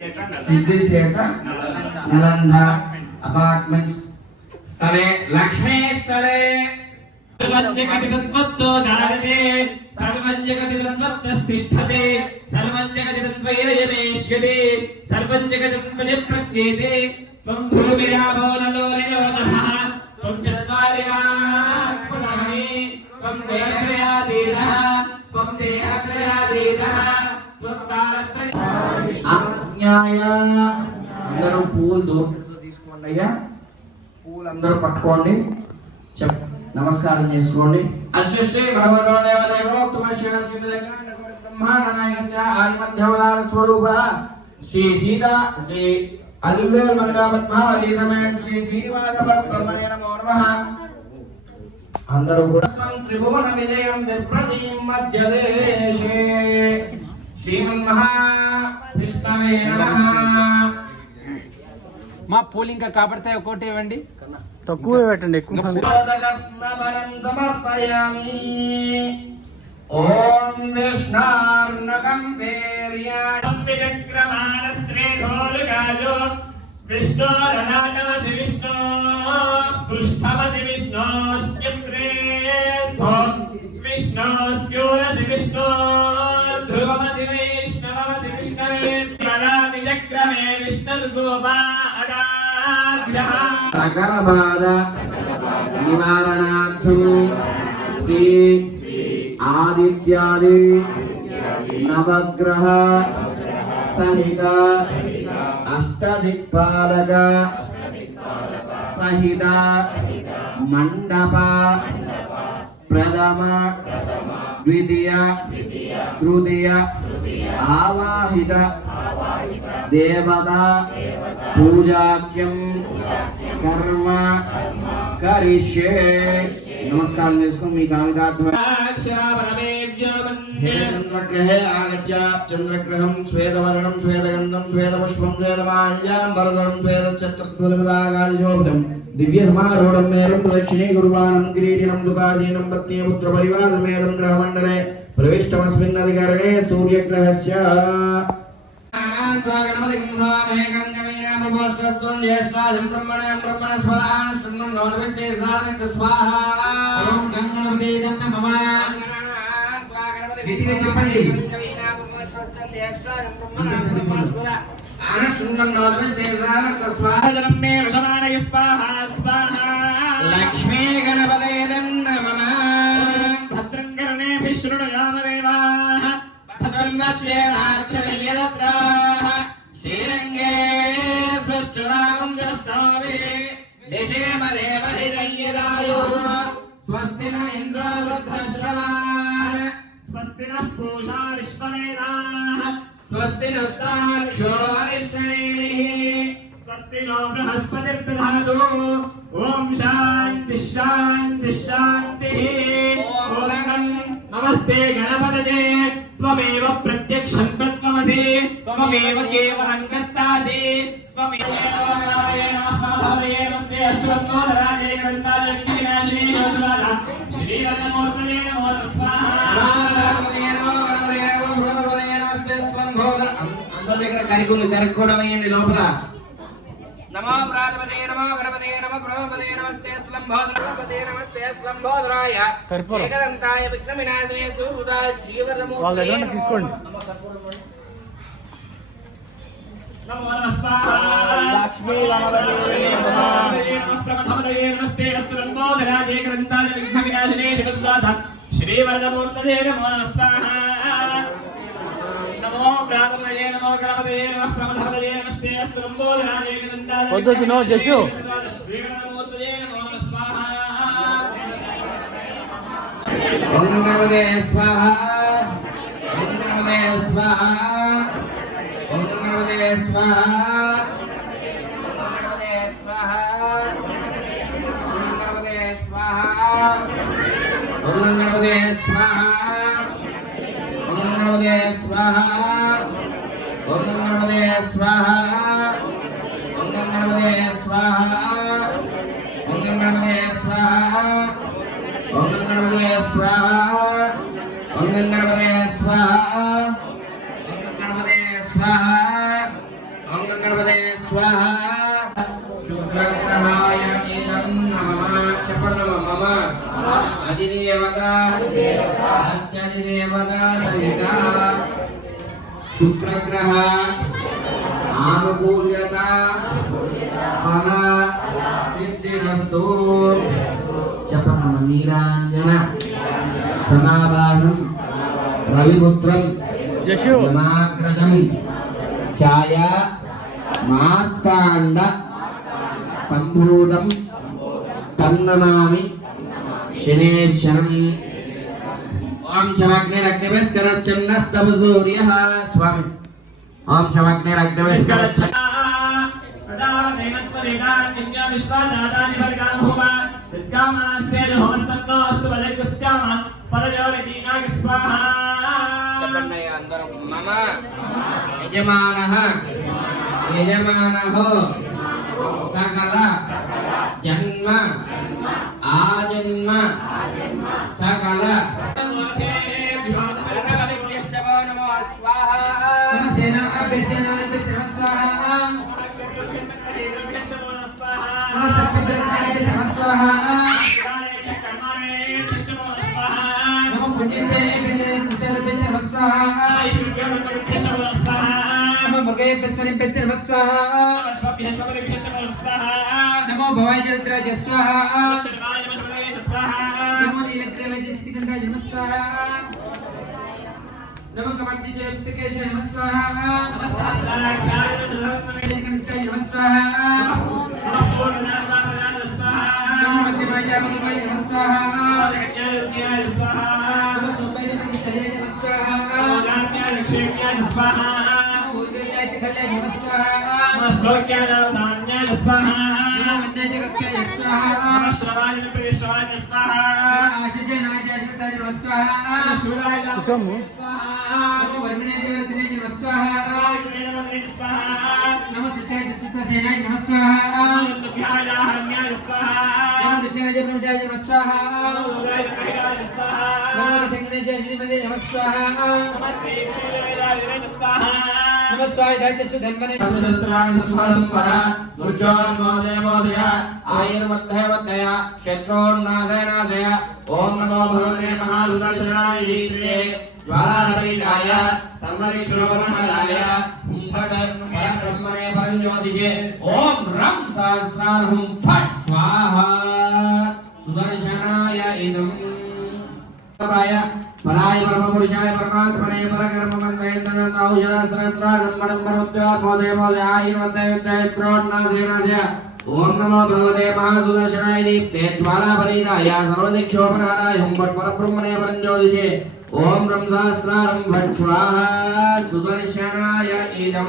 सिद्धिश्वेत Nalanda apartments स्थले लक्ष्मी स्थले सर्वज्ञकतितत्त्वो धारते सर्वज्ञकतितत्त्वस्तिष्ठते सर्वज्ञकतितत्त्वैरयमेष्यते सर्वज्ञकतितत्त्वप्रत्येते त्वं भूमिराभो नलो निरोधः त्वं चत्वारिवाक्पुनानि त्वं देहत्रयातीतः त्वं देहत्रयातीतः त्वं कालत्रय ఆజ్ఞాయ అందరూ పూలు దూరంలో తీసుకోండి అయ్యా పూలు అందరూ పట్టుకోండి నమస్కారం చేసుకోండి అశ్వశ్రీ భగవతో దేవదేవోక్తమశ్య బ్రహ్మాండనాయకస్య ఆదిమధ్యవతార స్వరూప శ్రీ సీతా శ్రీ అల్వేల్ మంగా పద్మావతి సమేత శ్రీ శ్రీనివాస పరబ్రహ్మణే నమో నమః అందరూ కూడా త్రిభువన విజయం విప్రతీం మధ్యదేశే శ్రీమన్మహా విష్ణవే నమః మా పూలు ఇంకా కాపాడతాయి ఒక్కోటి ఇవ్వండి తక్కువ పెట్టండి ఎక్కువ సమర్పయామి ఓం విష్ణార్నకం వేర్యాం విక్రమానస్త్రేధోలుగాజో విష్ణోరనాగమసి విష్ణో పృష్ఠమసి విష్ణోష్ట్యత్రేస్థో విష్ణోస్యూరసి విష్ణో ధ్రువమసి వైష్ణవమసి విష్ణవే పరామి చక్రమే విష్ణుర్గోపా అదాభ్యః సకల బాధ నివారణార్థం శ్రీ ఆదిత్యాది నవగ్రహ సహిత అష్టదిక్పాలక సహిత మండప ప్రథమ ద్వితీయ తృతీయ ఆవాహిత దేవత పూజాఖ్యం కర్మ కరిష్యే నమస్కారం చేసుకోండి మీ చంద్రగ్రహే ఆగచ్చ చంద్రగ్రహం శ్వేతవర్ణం శ్వేతగంధం శ్వేతపుష్పం శ్వేతమాల్యాం వరదం శ్వేతఛత్రద్వలపదాగాల్యోదం దివ్యసమారూఢం మేరం ప్రదక్షిణే గురువానం కిరీటినం సుఖాసీనం పత్నీపుత్ర పరివారమేదం గ్రహమండలే ప్రవిష్టమస్మిన్నధికరణే సూర్యగ్రహస్య చెప్పండి లక్ష్మీ గణపతయే నమః భద్రం కర్ణే విష్ణుయామదేవాః భద్రం పశ్యేనాక్షరయత్రాః శ్రీరంగే స్వస్తిరాగం జస్తావే దేశేమదేవహిరయ్యరాయోః స్వస్తి న ఇంద్రో వృద్ధశ్రవాः స్వస్తి నః పూషా విశ్వవేదాః స్వస్తి నస్తాక్షో అరిష్టనేమిః స్వస్తి నో బృహస్పతిర్దధాతు ఓం శాంతి శాంతి శాంతి ఓం నమస్తే గణపతయే త్వమేవ ప్రత్యక్షం తత్వమసి త్వమేవ కేవలం కర్తాసి త్వమేవ గణపతయే నమః నమస్తే అస్తు నమోదరాజే గ్రంథాలయ వినాశినే శివసురాజ శ్రీవర్ణమూర్తయే నమో స్వాహా అందరి దగ్గర కరికులు కరుక్కోవడం అయ్యండి లోపల నమో ప్రాణపదే నమో గణపదే నమో ప్రోపదే నమస్తే స్లంబోదరాపదే నమస్తే స్లంబోదరాయ ఏకదంతాయ విఘ్నవినాశనే సుహృదాయ శ్రీవర్ధమూర్తయే వాళ్ళ దగ్గర తీసుకోండి నమో నమస్కార లక్ష్మీ గణపతే నమః ప్రమథమదే నమస్తే స్లంబోదరాయ ఏకదంతాయ విఘ్నవినాశనే సుహృదాయ శ్రీవర్ధమూర్తయే నమో నమస్కార నమో ప్రాణపదే నమో గణపదే నమః ప్రమథమదే నమస్తే స్లంబోదరాయ ఏకదంతాయ వద్దు నో జషు శ్రీవర్ధమూర్తయే నమో నమస్కార ఓం నమోదే స్వాహా ఓం నమోదే స్వాహా ఓం నమోదే స్వాహా ఓం నమోదే స్వాహా ఓం నమోదే స్వాహా ఓం నమోదే స్వాహా ఓం నమోదే స్వాహా ఓం నమోదే స్వాహా ఓం నమోదే స్వాహా ఓం నమోదే స్వాహా ఓం నమోదే స్వాహా ఓం నమోదే స్వాహా అధిదేవత అత్యధిదేవత సహిత శుక్రగ్రహ ఆనుకూల్యత ఫల సిద్ధిరస్తు చెప్పమ్మ. నీరాంజన సమాభాసం రవిపుత్రం జషు యమాగ్రజం ఛాయ మార్తాండ సంభూతం తన్నమామి శనేశ్వరం. ఓం శమగ్నిరగ్నిభిస్కరచ్చన్నస్తవ సూర్యః. స్వామి ఓం శమగ్నిరగ్నిభిస్కరచ్చన్న చెప్పండి అందరూ. మమ యజమానః యజమానః సకల జన్మ ఆజన్మ సకల నమో భవాయ చరిత్రాజ స్వాహ నమో నీలగ్రీవాయ శ్రీకంఠాయ నమః స్వాహ నమో కమర్ది జయప్తకేశ నమః స్వాహ నమః సహస్రాక్షాయ నమః స్వాహ నమో మధ్యమాయ నమః స్వాహ నమో సోమయ నమః స్వాహ కూర్చోము. ఆయుర్మధ్యవర్ధయ శత్రోన్నాశయ ఓం నమో భగవతే మహాసుదర్శనాయ జ్వాలానరీకాయ సర్వరిక్షోమహారాయ ఫట్ పరబ్రహ్మణే పరంజ్యోతిషే ఓం రం సహస్రార్హం ఫట్ స్వాహా సుదర్శనాయ ఇదం పరాయ పరమపురుషాయ పరమాత్మనే పరకర్మ మంత్రేంద్రనం ఔషధస్త్రాణం మోదయ మోదయ ఆయుర్వందయ ఓం నమో భగవతే మహాసుదర్శనాయ దీప్తే జ్వాలాపరీతాయ సర్వదిక్షోపనారాయ హుం భట్ పరబ్రహ్మణే పరంజ్యోతిషే ఓం రం సహస్రారం భట్ స్వాహా సుదర్శనాయ ఇదం.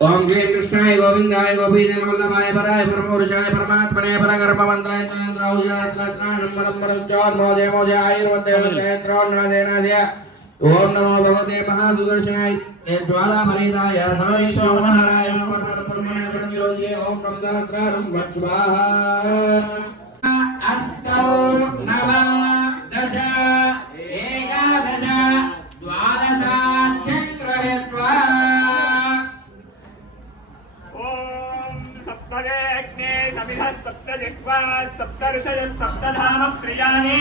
ఓం శ్రీ కృష్ణాయ గోవిందాయ గోపీదే వల్లభాయ పరాయ పరమపురుషాయ పరమాత్మనే పరకర్మ మంత్రేంద్ర మోదయ ఆయుర్వందయ ఓం నమో భగవతే మహాసుదర్శనాయ జ్వాలాపరీతాయ సర్వైశ్వరమహారాయ పరబ్రహ్మణే పరంజ్యోతిషే ఓం రం సహస్రారం భట్ స్వాహా. అష్టౌ నవ దశ ఏకాదశ ద్వాదశాఖ్యగ్రహత్వా सप्तदेग्ने समिधः सप्तजिह्वा सप्तऋषयः सप्तधाम प्रियाणि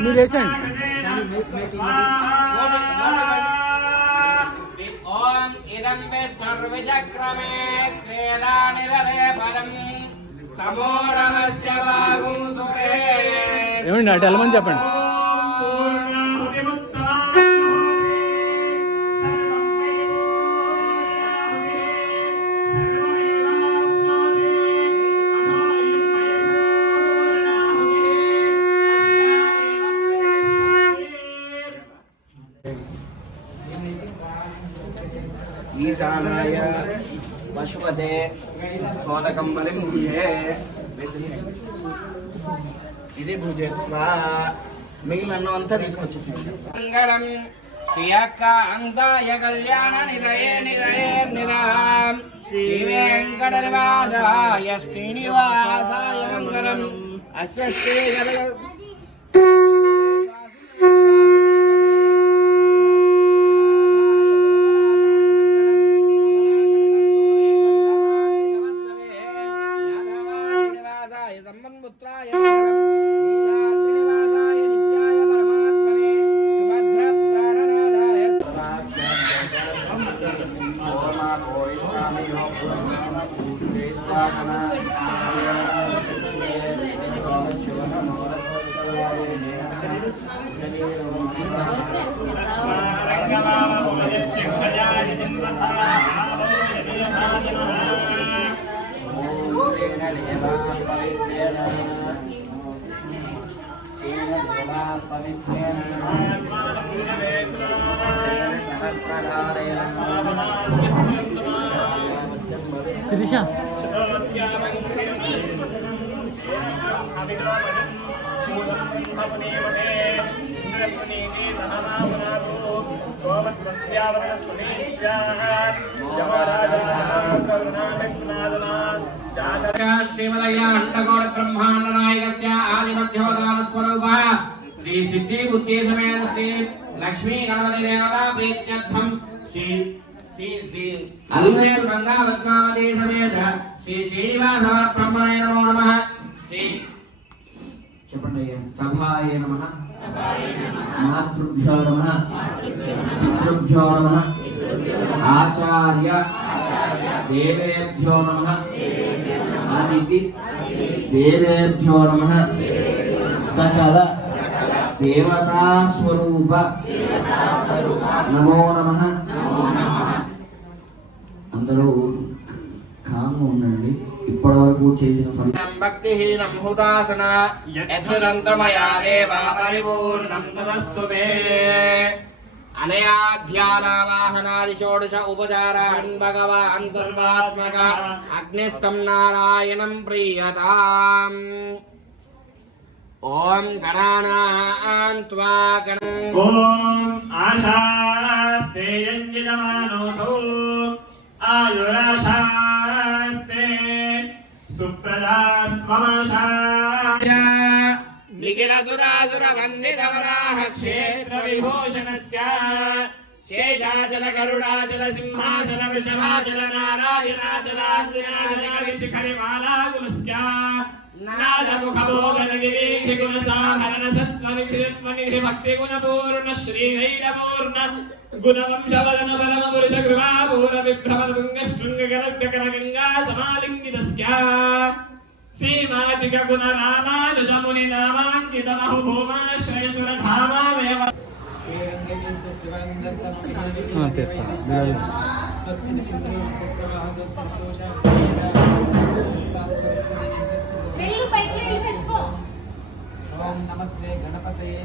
మీరు వేసండి. ఓం ఇదం విష్ణుర్విచక్రమే వేదానిరలే పదం సమోరవస్య భాగం సురే. ఏమండి అటు వెళ్ళమని చెప్పండి. ఈశానాయ పశుపతే సోదకం బలిం భుజే. ఇది భుజత్వా మిగిలిన అన్నం అంతా తీసుకొచ్చేసి మంగళం శ్రీయకాంతాయ కళ్యాణ నిలయే నిలయే నిలయం శ్రీ వెంకటనివాసాయ శ్రీనివాసాయ మంగళం. అస్య శ్రీ पुत्राय नीलाद्रिनिवासाय नित्याय परमात्मने सुभद्र प्राणनादाय శిరీష श्रीमदखिलाण्डकोट ब्रह्माण्ड नायकस्य आदिमध्योदान स्वरूप श्री सिद्धि बुद्धि समेत श्री लक्ष्मी गणपति देवता प्रीत्यर्थम श्री अलमेल गंगा पद्मावती समेत श्री श्रीनिवास ब्रह्मणे नमो नमः श्री చెప్పండి సభాయ నమః మాతృభ్యో నమః పితృభ్యో నమః ఆచార్య దేవేభ్యో నమః అతిథి దేవేభ్యో నమః సకల దేవతా స్వరూప నమో నమః. అందరూ కామ్గా ఉండండి. ఇప్పటి వరకు చేసిన ఫలితం భక్తిహీనం హుదాసన యథరంతమయా దేవ పరిపూర్ణం తమస్తుతే అనయా ధ్యానావాహనాది షోడశ ఉపచారాన్ భగవాన్ సర్వాత్మక అగ్నిస్తం నారాయణం ప్రీయతాం. ఓం గణానాం త్వా గణం ఓం ఆశాస్తే యంజమానోసౌ ఆయురాశాస్తే సుప్రదాస్త్వమాశా నిఖిలసురాసుర వందిత వరాహ క్షేత్ర విభూషణస్య శేషాచల గరుడాచల సింహాచల వృషభాచల నారాయణాచలాద్రినాచలాశిఖరిమాలాగులస్య నాదముఖభోగనగిరీధి గుణసాధరణ సత్వనిధి భక్తి గుణపూర్ణ శ్రీవైరపూర్ణ గుణవంశవదన పరమ పురుష కృపాపూర విభ్రమ తుంగ శృంగ గలగల గంగా సమాలింగితస్య శ్రీమాతిక గుణ రామానుజ ముని నామాంకిత బహుభూమాశ్రయ సురధామామేవ ఓం నమస్తే గణపతయే.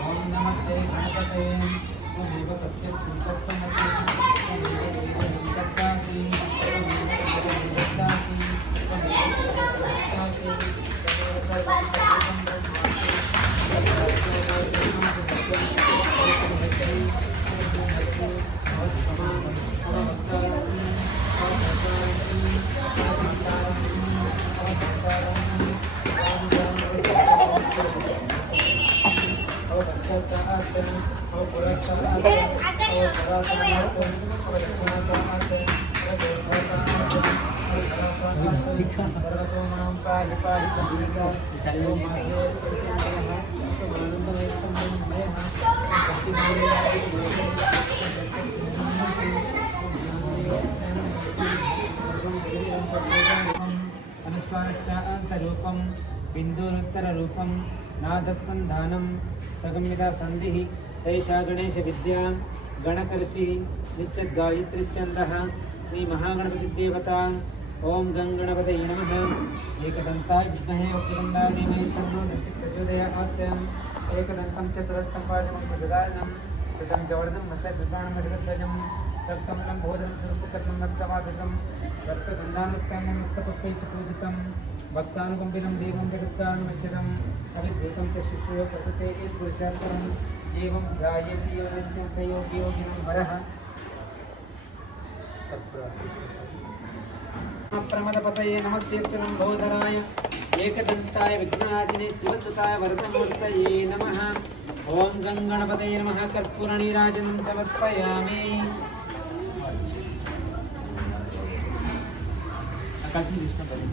ఓం నమస్తే గణపతయే. ఓం ప్రత్యక్షం తత్వమసి. అనుస్వారూపం బిందురుత్తర రూపం నాదసంధానం సగమ్యత సంధి శైషా గణేశ విద్యా గణకర్షి నిత్యద్ గాయత్రిశ్చందః శ్రీ మహాగణపతి దేవత. ఓం గంగణపతయే నమః. ఏకదంతాయ విద్మహే వక్రతుండాయ ధీమహి తన్నో ప్రచోదయాత్. ఏకదంతం చతురస్రం పాశమం ప్రజదారణం కృతం జవర్ధం మస్తద్విపాణం అజగద్వజం తత్కమలం భోజనం స్వరూపకర్ణం రక్తవాససం రక్తగంధానుక్తాంగం రక్తపుష్పైః పూజితం భక్తానుకంపితం దేవం జగత్కానుమజ్జతం అవిద్వేషం చ శిష్యో ప్రకృతే పురుషార్థం ఏవం ధ్యాయేతి యోగం సయోగి యోగినం వరః. ప్రమదపతయే నమస్తే లంబోదరాయ ఏకదంతాయ విఘ్నాశినే శివసుతాయ వరదమూర్తయే నమః. ఓం గంగణపతయే నమః. కర్పూర నీరాజనం సమర్పయామి. కలిసి తీసుకుంటారు.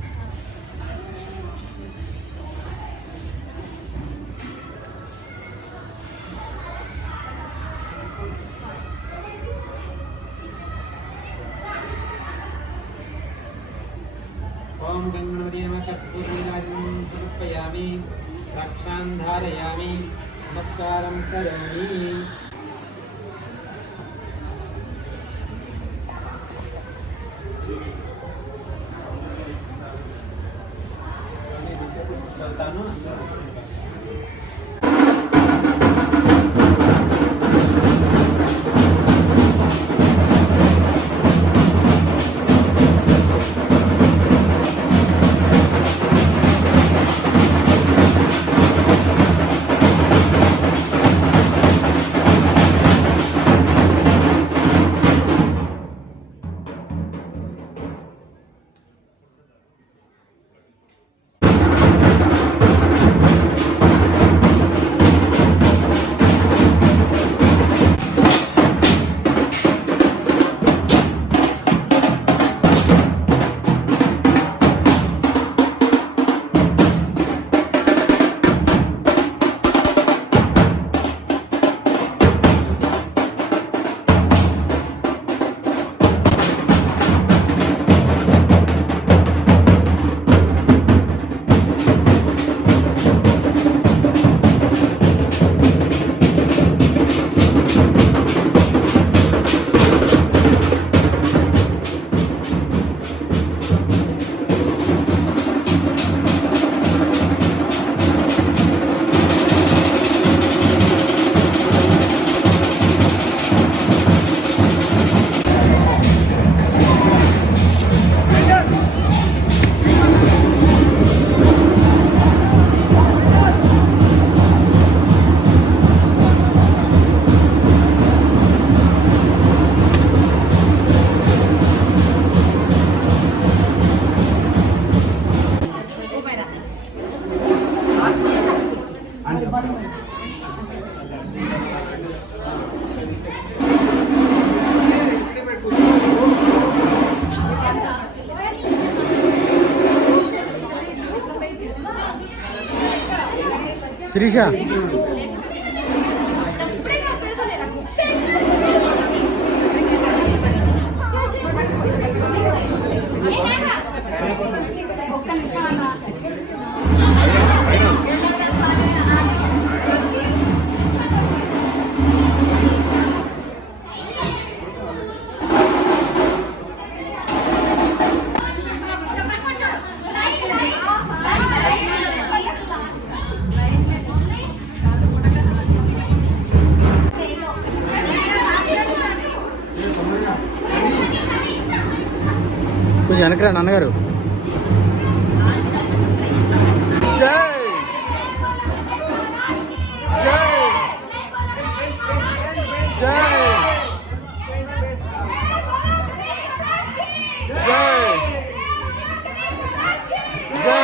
ఓం గంగణపతి నమః కర్పూరనీరాజనం సమర్పయామి రక్షాం ధారయామి నమస్కారం కరోమి. శిరీష కొంచెం వెనకరా నాన్నగారు. జై జై జై జై జై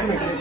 జై